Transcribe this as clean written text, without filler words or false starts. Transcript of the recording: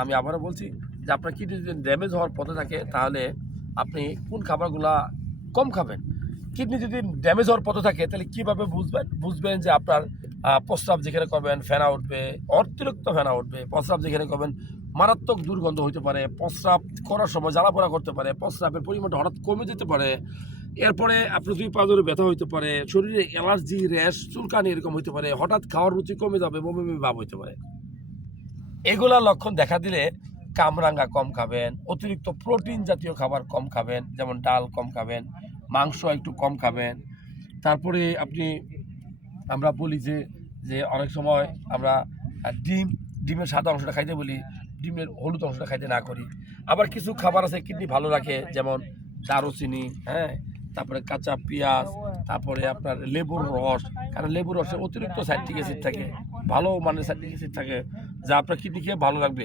আমি আবারও বলছি যে আপনার কিডনি যদি ড্যামেজ হওয়ার পথে থাকে তাহলে আপনি কোন খাবারগুলা কম খাবেন। কিডনি যদি ড্যামেজ হওয়ার পথে থাকে তাহলে কীভাবে বুঝবেন যে আপনার প্রস্রাব যেখানে করবেন ফেনা উঠবে, অতিরিক্ত ফেনা উঠবে, প্রস্রাব যেখানে করবেন মারাত্মক দুর্গন্ধ হতে পারে, প্রস্রাব করার সময় জ্বালাপোড়া করতে পারে, প্রস্রাবের পরিমাণটা হঠাৎ কমে যেতে পারে, এরপরে আপনার 2 পা ধরে ব্যথা হইতে পারে, শরীরে অ্যালার্জি, র্যাশ, চুলকানি এরকম হইতে পারে, হঠাৎ খাওয়ার রুচি কমে যাবে, বমি বমি ভাব হইতে পারে। এগুলা লক্ষণ দেখা দিলে কামরাঙ্গা কম খাবেন, অতিরিক্ত প্রোটিন জাতীয় খাবার কম খাবেন, যেমন ডাল কম খাবেন, মাংস একটু কম খাবেন। তারপরে আমরা বলি যে অনেক সময় আমরা ডিমের সাদা অংশটা খাইতে বলি, ডিমের হলুদ অংশটা খাইতে না করি। আবার কিছু খাবার আছে কিডনি ভালো রাখে, যেমন দারুচিনি, হ্যাঁ, তারপরে কাঁচা পেঁয়াজ, তারপরে আপনার লেবুর রস, কারণ লেবুর রসে অতিরিক্ত সাইট্রিক অ্যাসিড থাকে, ভালো মানের সাইট্রিক অ্যাসিড থাকে, যা আপনার কিডনি খেয়ে ভালো রাখবে।